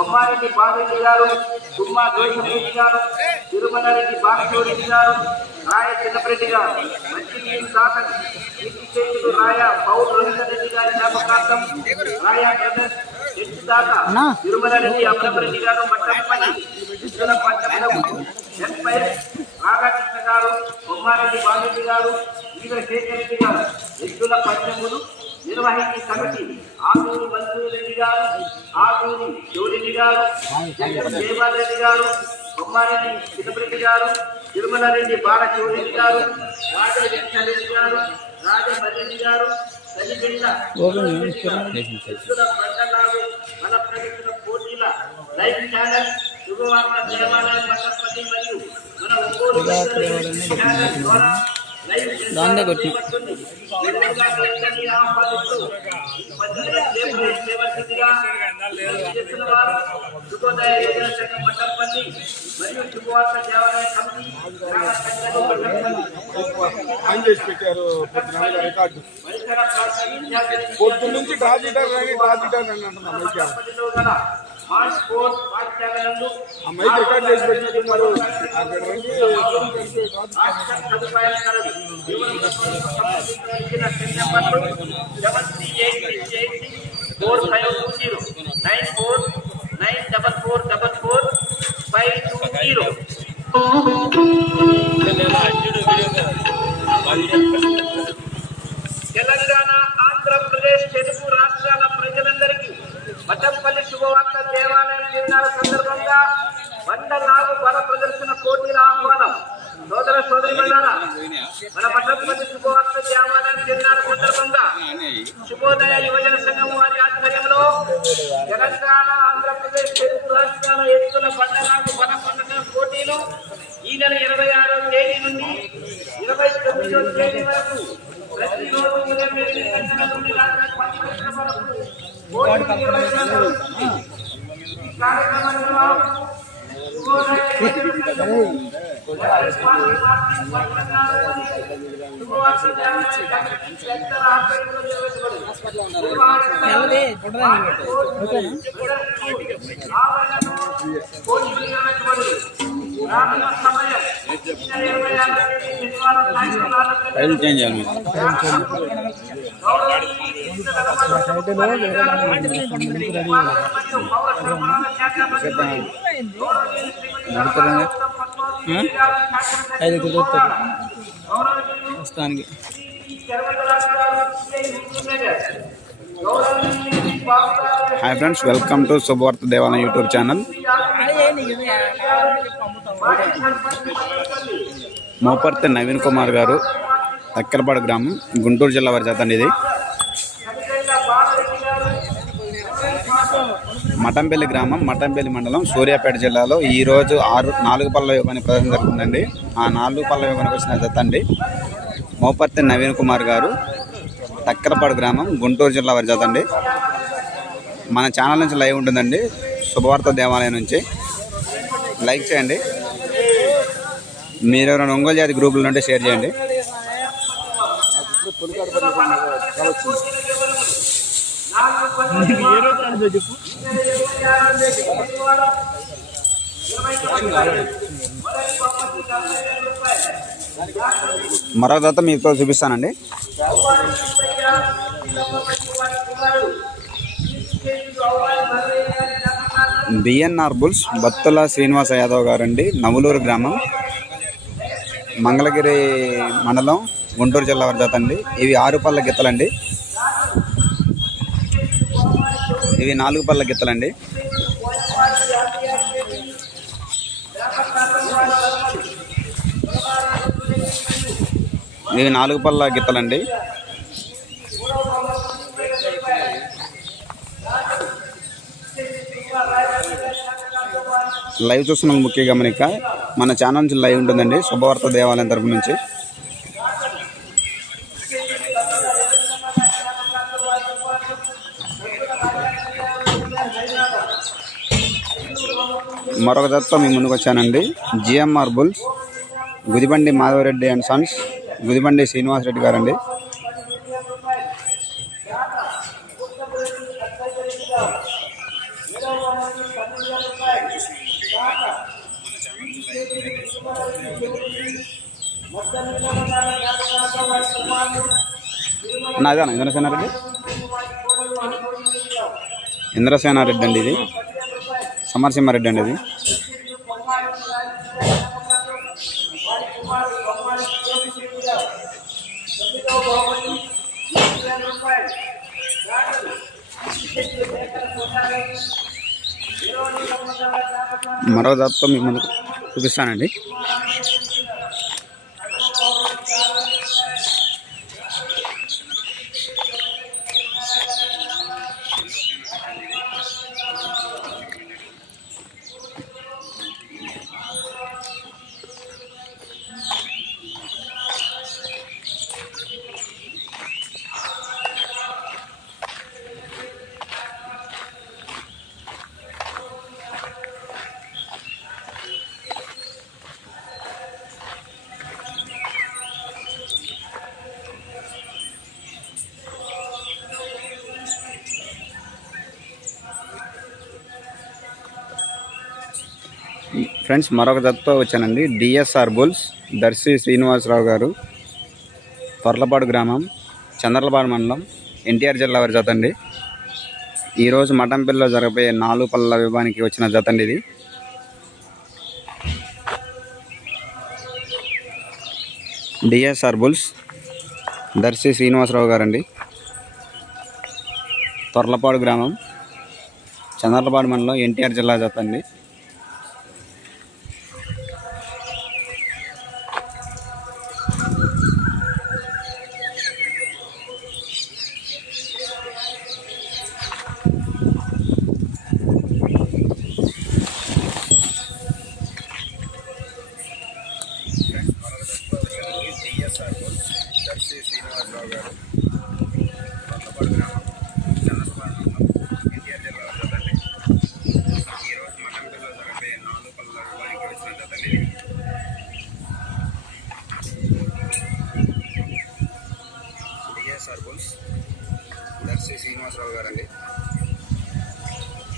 బొమ్మారెడ్డి బాలరెడ్డి గారు తుమ్మా జోషరెడ్డి గారు తిరుమలరెడ్డి బాలశివరెడ్డి గారు రాయ చిన్నపరెడ్డి గారు. మంచినీరు చేతులు రాయ పౌరు రవీంద్రరెడ్డి గారి జ్ఞాపకార్థం రాయ ఎట్టి దాకా తిరుమలరెడ్డి అమరపరెడ్డి గారు మట్టంపల్లి ఇసుల పంచపదం ఎస్పై రాధాకృష్ణ గారు బొమ్మారెడ్డి బాలరెడ్డి గారు ఈగ శేఖర్ రెడ్డి గారు. ఎద్దుల పంచములు నిర్వహించి కమిటీ ఆదూరు రెడ్డి గారు ఆదూరి శివరెడ్డి గారు దేవారెడ్డి గారు బొమ్మారెడ్డి చిన్నపరెడ్డి గారు తిరుమలారెడ్డి బాల శివరెడ్డి గారు రాజా వెంకటరెడ్డి గారు రాజా మర్రెడ్డి గారు మన ప్రకటన పోటీల లైవ్ ఛానల్ శుభవార్త దేవాలయం మరియు మన ఒంగోలు ఛానల్ ద్వారా లైవ్ దాన్నే కొట్టి శుభోదయ యోజన సంఘం మట్టంపల్లి మరియు శుభవార్త దేవాలయ కమిటీ ఆన్ చేసి పెట్టారు పొద్దున రికార్డు పరిసర ప్రాంత విద్యార్థులకు పొద్దు నుంచి ట్రాజిటర్ అని ట్రాజిటర్ అని అంటున్నా మైక్ మట్టంపల్లిలో గల మాస్ స్పోర్ట్ పాఠశాలలందు ఆ మైక్ రికార్డ్ చేసి పెట్టినట్టున్నారు అక్కడ రండి హాస్టల్ సదుపాయాలు కలదు. వివరాలకు సంబంధించిన సెల్ నంబర్లు seven three eight six eight six four five two zero nine four nine double four double four five two zero Telangana Andhra Pradesh Telugu రాష్ట్రాల ప్రజలందరికీ మఠంపల్లి శుభవార్త దేవాలయం సందర్భంగా వంద నాగు బల ప్రదర్శన పోటీల ఆహ్వానం సోదర సోదరి మన మఠంపల్లి శుభవార్త దేవాలయం తిరునాళ్ళ సందర్భంగా శుభోదయ యువజన సంఘం వారి ఆధ్వర్యంలో తెలంగాణ ఆంధ్రప్రదేశ్ తెలుగు రాష్ట్రాల ఎత్తుల బండనాగు బల ప్రదర్శన పోటీలు ఈ నెల ఇరవై ఆరో తేదీ నుండి ఇరవై తొమ్మిదో తేదీ వరకు ప్రతిరోజు ఉదయం ఎనిమిది గంటల నుండి రాత్రి పది గంటల వరకు పోటీలు నిర్వహించబడుతుంది. ఈ ఫైల్ చేంజ్ చేయాలి మీరు. నడుపుతారా ఐదు ప్రస్తుతానికి hi friends welcome to Subhavartha Devalayam YouTube channel Moparthi Naveen Kumar garu Takkalapadu గ్రామం గుంటూరు జిల్లా వారి చేతండి ఇది మటంపల్లి గ్రామం మటంపల్లి మండలం సూర్యాపేట జిల్లాలో ఈరోజు ఆరు నాలుగు పళ్ళ యుగానికి ప్రదర్శన జరుగుతుందండి. ఆ నాలుగు పళ్ళ యోగానికి వచ్చిన జత అండి. మోపర్తి నవీన్ కుమార్ గారు తక్కెలపాడు గ్రామం గుంటూరు జిల్లా వారి జత అండి. మన ఛానల్ నుంచి లైవ్ ఉంటుందండి. శుభవార్త దేవాలయం నుంచి. లైక్ చేయండి. మీరు ఎవరైనా ఒంగోలు జాతి గ్రూపులు ఉంటే షేర్ చేయండి. మరొక తర్వాత మీతో చూపిస్తానండి. బిఎన్ఆర్ బుల్స్ బత్తుల శ్రీనివాస యాదవ్ గారండి నవలూరు గ్రామం మంగళగిరి మండలం గుంటూరు జిల్లా వర్ధత అండి ఇవి ఆరు పళ్ళ గిత్తలండి. ఇవి నాలుగు పళ్ళ గిత్తలండి. ఇవి నాలుగు పళ్ళ గిత్తలండి. లైవ్ చూస్తున్న ముఖ్య గమనిక. మన ఛానల్ నుంచి లైవ్ ఉంటుందండి. శుభవార్త దేవాలయం తరపు నుంచి. మరొక దత్తో మీ ముందుకు వచ్చానండి. GMR bulls Gudibandi Madhava Reddy and sons Gudibandi Srinivasa Reddy గారండి. అన్న ఇంద్రసేనారెడ్డి? ఇంద్రసేనారెడ్డి అండి ఇది. సమరసింహారెడ్డి అండి ఇది. మరో దాంతో మీ ముందు చూపిస్తానండి. ఫ్రెండ్స్ మరొక జతతో వచ్చానండి. డిఎస్ఆర్ బుల్స్ దర్శి శ్రీనివాసరావు గారు పొర్లపాడు గ్రామం చంద్రలపాడు మండలం ఎన్టీఆర్ జిల్లా వారి జత అండి. ఈరోజు మటంపల్లిలో జరగబోయే నాలుగు పళ్ళ విభానికి వచ్చిన జత అండి ఇది. డిఎస్ఆర్ బుల్స్ దర్శి శ్రీనివాసరావు గారండి. తొర్లపాడు గ్రామం చంద్రలపాడు మండలం ఎన్టీఆర్ జిల్లా జత అండి.